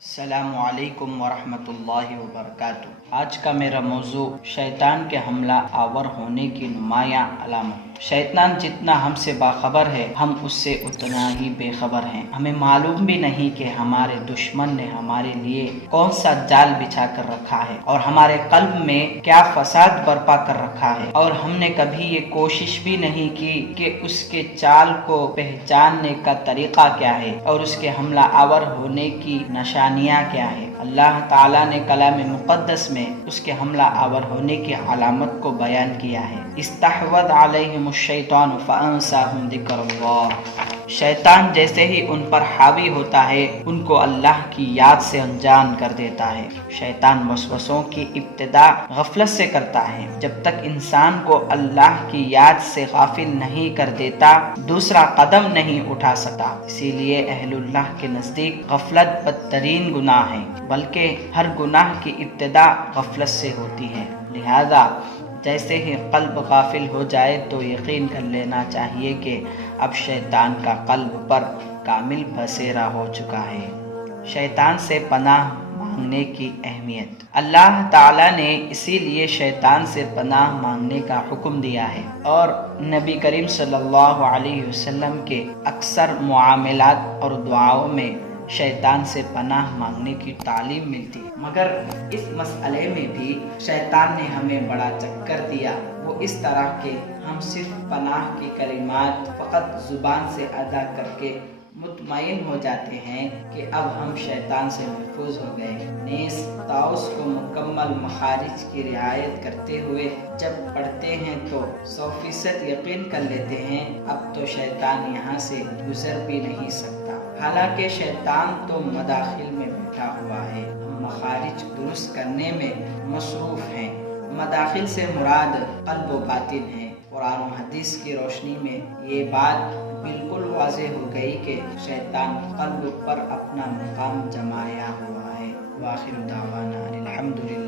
السلام علیکم ورحمۃ اللہ وبرکاتہ۔ آج کا میرا موضوع شیطان کے حملہ آور ہونے کی نمایاں علامت۔ شیطان جتنا ہم سے باخبر ہے، ہم اس سے اتنا ہی بے خبر ہیں۔ ہمیں معلوم بھی نہیں کہ ہمارے دشمن نے ہمارے لیے کون سا جال بچھا کر رکھا ہے اور ہمارے قلب میں کیا فساد برپا کر رکھا ہے، اور ہم نے کبھی یہ کوشش بھی نہیں کی کہ اس کے چال کو پہچاننے کا طریقہ کیا ہے اور اس کے حملہ آور ہونے کی نشانیاں کیا ہے۔ اللہ تعالیٰ نے کلام مقدس میں اس کے حملہ آور ہونے کی علامت کو بیان کیا ہے۔ استحوذ علیہم الشیطان فانساہم ذکر اللہ۔ شیطان جیسے ہی ان پر حاوی ہوتا ہے، ان کو اللہ کی یاد سے انجان کر دیتا ہے۔ شیطان وسوسوں کی ابتدا غفلت سے کرتا ہے۔ جب تک انسان کو اللہ کی یاد سے غافل نہیں کر دیتا، دوسرا قدم نہیں اٹھا سکتا۔ اسی لیے اہل اللہ کے نزدیک غفلت بدترین گناہ ہے، بلکہ ہر گناہ کی ابتدا غفلت سے ہوتی ہے۔ لہذا جیسے ہی قلب غافل ہو جائے تو یقین کر لینا چاہیے کہ اب شیطان کا قلب پر کامل بسیرا ہو چکا ہے۔ شیطان سے پناہ مانگنے کی اہمیت۔ اللہ تعالیٰ نے اسی لیے شیطان سے پناہ مانگنے کا حکم دیا ہے، اور نبی کریم صلی اللہ علیہ وسلم کے اکثر معاملات اور دعاؤں میں شیطان سے پناہ مانگنے کی تعلیم ملتی ہے۔ مگر اس مسئلے میں بھی شیطان نے ہمیں بڑا چکر دیا۔ وہ اس طرح کہ ہم صرف پناہ کی کلمات فقط زبان سے ادا کر کے مطمئن ہو جاتے ہیں کہ اب ہم شیطان سے محفوظ ہو گئے۔ نیز تاؤس کو مکمل مخارج کی رعایت کرتے ہوئے جب پڑھتے ہیں تو 100% یقین کر لیتے ہیں اب تو شیطان یہاں سے گزر بھی نہیں سکتا۔ حالانکہ شیطان تو مداخل میں بیٹھا ہوا ہے، ہم مخارج درست کرنے میں مصروف ہیں۔ مداخل سے مراد قلب و باطن ہے۔ قرآن و حدیث کی روشنی میں یہ بات بالکل واضح ہو گئی کہ شیطان قلب پر اپنا مقام جمایا ہوا ہے۔ وآخر دعوانا الحمدللہ۔